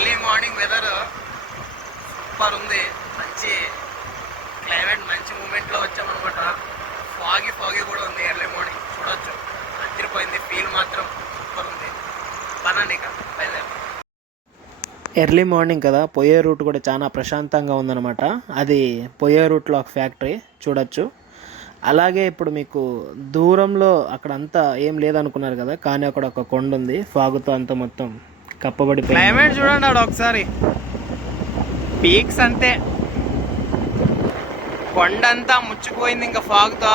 Early morning weather super ఉంది. మంచి climate, మంచి మూమెంట్లో వచ్చామన్నమాట. ఫాగీ కూడా ఉంది. ఎర్లీ మార్నింగ్ చూడొచ్చు, అదిరిపోయింది. ఫీల్ మాత్రం సూపర్ ఉంది. పనండి ఇక బయలుదేరి. ఎర్లీ మార్నింగ్ కదా, పోయే రూట్ కూడా చాలా ప్రశాంతంగా ఉందన్నమాట. అది పోయే రూట్లో ఒక ఫ్యాక్టరీ చూడొచ్చు. అలాగే ఇప్పుడు మీకు దూరంలో అక్కడంతా ఏం లేదనుకున్నారు కదా, కానీ అక్కడ ఒక కొండ ఉంది. ఫాగుతో అంతా మొత్తం కప్పబడి. క్లైమేట్ చూడండి ఆడ ఒకసారి. పీక్స్ అంతే, కొండంతా ముచ్చిపోయింది ఇంకా ఫాగుతో.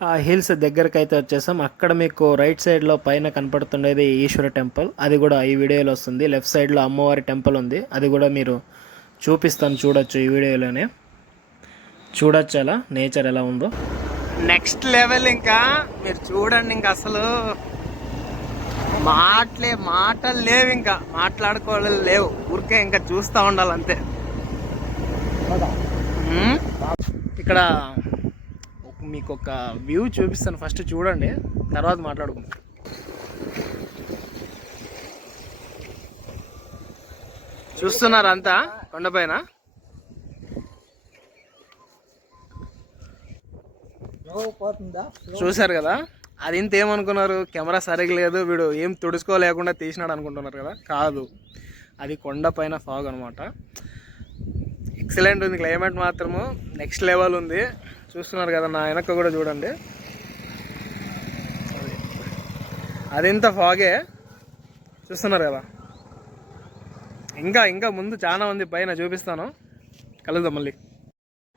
ఆ హిల్స్ దగ్గరకు అయితే వచ్చేసాం. అక్కడ మీకు రైట్ సైడ్లో పైన కనపడుతుండేది ఈశ్వర టెంపుల్. అది కూడా ఈ వీడియోలో వస్తుంది. లెఫ్ట్ సైడ్లో అమ్మవారి టెంపుల్ ఉంది. అది కూడా మీరు చూపిస్తాను, చూడొచ్చు. ఈ వీడియోలోనే చూడొచ్చు అలా నేచర్ ఎలా ఉందో. Next level. ఇంకా మీరు చూడండి, ఇంకా అసలు మాటలు లేవు, ఇంకా మాట్లాడుకోవాలి లేవు. ఊరికే ఇంకా చూస్తూ ఉండాలంతే. ఇక్కడ మీకు ఒక వ్యూ చూపిస్తాను, ఫస్ట్ చూడండి, తర్వాత మాట్లాడుకుందాం. చూస్తున్నారు అంతా కొండపైన. చూసారు కదా, అది ఇంత ఏమనుకున్నారు, కెమెరా సరిగ్గా లేదు, వీడు ఏం తుడుచుకోలేకుండా తీసినాడు అనుకుంటున్నారు కదా. కాదు, అది కొండపైన ఫాగ్ అనమాట. ఎక్సలెంట్ ఉంది. క్లైమేట్ మాత్రము నెక్స్ట్ లెవెల్ ఉంది. చూస్తున్నారు కదా, నా వెనక కూడా చూడండి, అదింత ఫాగే. చూస్తున్నారు కదా. ఇంకా ముందు చాలా ఉంది పైన, చూపిస్తాను. కలుద్దాం మళ్ళీ.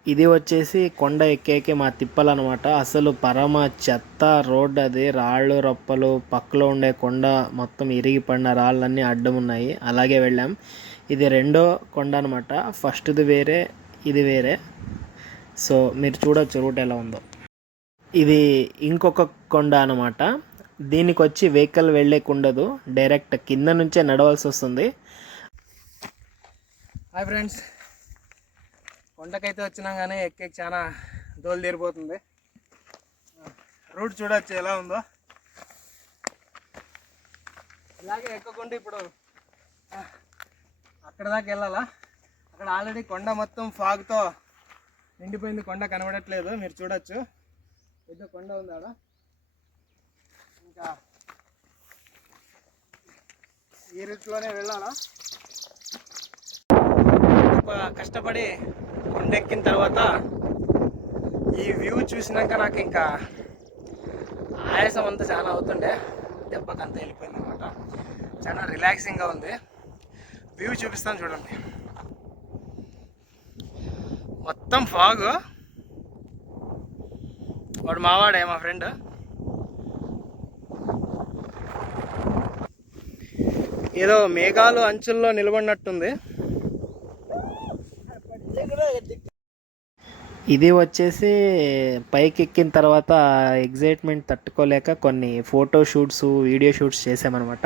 ఇది వచ్చేసి కొండ ఎక్కేకి మా తిప్పలు అనమాట. అసలు పరమ చెత్త రోడ్ అది. రాళ్ళు రప్పలు, పక్కలో ఉండే కొండ మొత్తం ఇరిగి పడిన రాళ్ళన్నీ అడ్డం ఉన్నాయి. అలాగే వెళ్ళాం. ఇది రెండో కొండ అనమాట. ఫస్ట్ది వేరే, ఇది వేరే. సో మీరు చూడొచ్చు రూట్ ఎలా ఉందో. ఇది ఇంకొక కొండ అనమాట. దీనికి వచ్చి వెహికల్ వెళ్ళేకుండదు, డైరెక్ట్ కింద నుంచే నడవాల్సి వస్తుంది. హాయ్ ఫ్రెండ్స్, కొండకైతే వచ్చినాం కానీ ఎక్కే చాలా దోలు తీరిపోతుంది. రూట్ చూడొచ్చు ఎలా ఉందో. ఇలాగే ఎక్కకుండా ఇప్పుడు అక్కడ దాకా వెళ్ళాలా. అక్కడ ఆల్రెడీ కొండ మొత్తం ఫాగ్తో నిండిపోయింది. కొండ కనబడట్లేదు, మీరు చూడొచ్చు. పెద్ద కొండ ఉంది ఆడ. ఇంకా ఈ రూట్లోనే వెళ్ళాలా. కష్టపడి కొండెక్కిన తర్వాత ఈ వ్యూ చూసినాక నాకు ఇంకా ఆయాసం అంతా చాలా అవుతుండే. దెబ్బకంతా వెళ్ళిపోయింది అనమాట. చాలా రిలాక్సింగ్గా ఉంది. వ్యూ చూపిస్తాను చూడండి. మొత్తం ఫాగ్. వాడు మావాడే, మా ఫ్రెండ్. ఏదో మేఘాలు అంచుల్లో నిలబడినట్టుంది. ఇది వచ్చేసి పైకి ఎక్కిన తర్వాత ఎగ్జైట్మెంట్ తట్టుకోలేక కొన్ని ఫోటో షూట్స్, వీడియో షూట్స్ చేసామన్నమాట.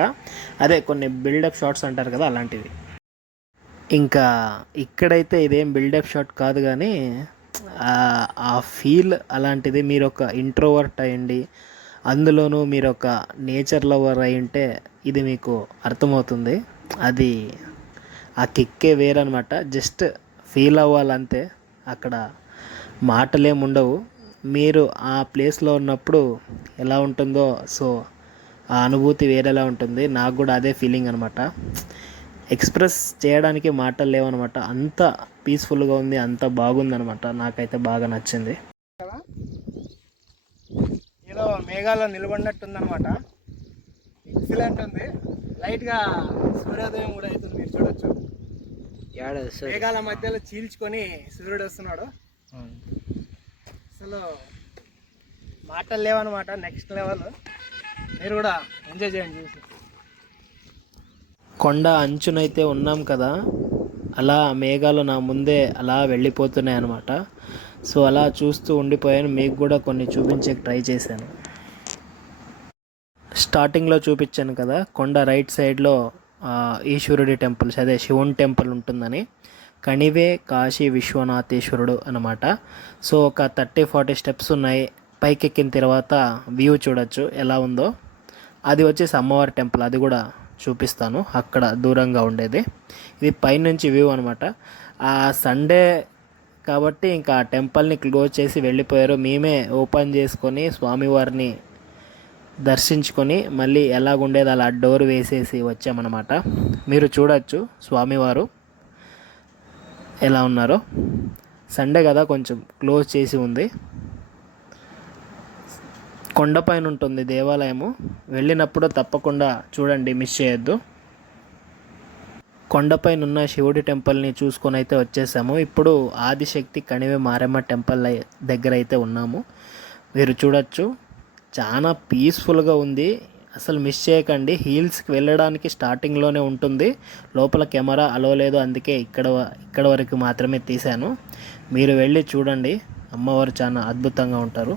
అదే కొన్ని బిల్డప్ షాట్స్ అంటారు కదా, అలాంటివి. ఇంకా ఇక్కడైతే ఇదేం బిల్డప్ షాట్ కాదు, కానీ ఆ ఫీల్ అలాంటిది. మీరు ఒక ఇంట్రోవర్ట్ అయ్యండి, అందులోనూ మీరు ఒక నేచర్ లవర్ అయి ఉంటే ఇది మీకు అర్థమవుతుంది. అది ఆ కిక్కే వేరనమాట. Just feel అవ్వాలంతే. అక్కడ మాటలేముండవు. మీరు ఆ ప్లేస్లో ఉన్నప్పుడు ఎలా ఉంటుందో, సో ఆ అనుభూతి వేరేలా ఉంటుంది. నాకు కూడా అదే ఫీలింగ్ అనమాట. ఎక్స్ప్రెస్ చేయడానికి మాటలు లేవనమాట. అంత పీస్ఫుల్గా ఉంది, అంత బాగుందనమాట. నాకైతే బాగా నచ్చింది. ఏదో మేఘాల్లో నిలబడినట్టుందనమాట. ఎక్సలెంట్ ఉంది. లైట్గా సూర్యోదయం కూడా అవుతుంది, మీరు చూడొచ్చు. మేఘాల మధ్యలో చీల్చుకొని సూర్యుడు వస్తున్నాడు. అసలు మాటలు లేవన్నమాట. Next level. మీరు కూడా ఎంజాయ్ చేయండి చూసి. కొండ అంచునైతే ఉన్నాం కదా, అలా మేఘాలు నా ముందే అలా వెళ్ళిపోతున్నాయి అన్నమాట. సో అలా చూస్తూ ఉండిపోయాను. మీకు కూడా కొన్ని చూపించే ట్రై చేశాను. స్టార్టింగ్లో చూపించాను కదా, కొండ రైట్ సైడ్లో ఈశ్వరుడి టెంపుల్స్, అదే శివుని టెంపుల్ ఉంటుందని. కణివే కాశీ విశ్వనాథేశ్వరుడు అనమాట. సో ఒక 30-40 స్టెప్స్ ఉన్నాయి. పైకి ఎక్కిన తర్వాత వ్యూ చూడొచ్చు ఎలా ఉందో. అది వచ్చేసి అమ్మవారి టెంపుల్, అది కూడా చూపిస్తాను. అక్కడ దూరంగా ఉండేది. ఇది పైనుంచి వ్యూ అనమాట. ఆ సండే కాబట్టి ఇంకా ఆ టెంపుల్ని క్లోజ్ చేసి వెళ్ళిపోయారు. మేమే ఓపెన్ చేసుకొని స్వామివారిని దర్శించుకొని మళ్ళీ ఎలాగుండేది అలా డోర్ వేసేసి వచ్చామన్నమాట. మీరు చూడొచ్చు స్వామివారు ఎలా ఉన్నారో. సండే కదా కొంచెం క్లోజ్ చేసి ఉంది. కొండపైన ఉంటుంది దేవాలయము. వెళ్ళినప్పుడు తప్పకుండా చూడండి, మిస్ చేయొద్దు. కొండపైన ఉన్న శివుడి టెంపుల్ని చూసుకొని అయితే వచ్చేసాము. ఇప్పుడు ఆదిశక్తి కణివె మారెమ్మ టెంపుల్ దగ్గర అయితే ఉన్నాము. మీరు చూడొచ్చు, చాలా పీస్ఫుల్గా ఉంది. అసలు మిస్ చేయకండి. హిల్స్కి వెళ్ళడానికి స్టార్టింగ్లోనే ఉంటుంది. లోపల కెమెరా అలో లేదు, అందుకే ఇక్కడ వరకు మాత్రమే తీశాను. మీరు వెళ్ళి చూడండి, అమ్మవారు చాలా అద్భుతంగా ఉంటారు.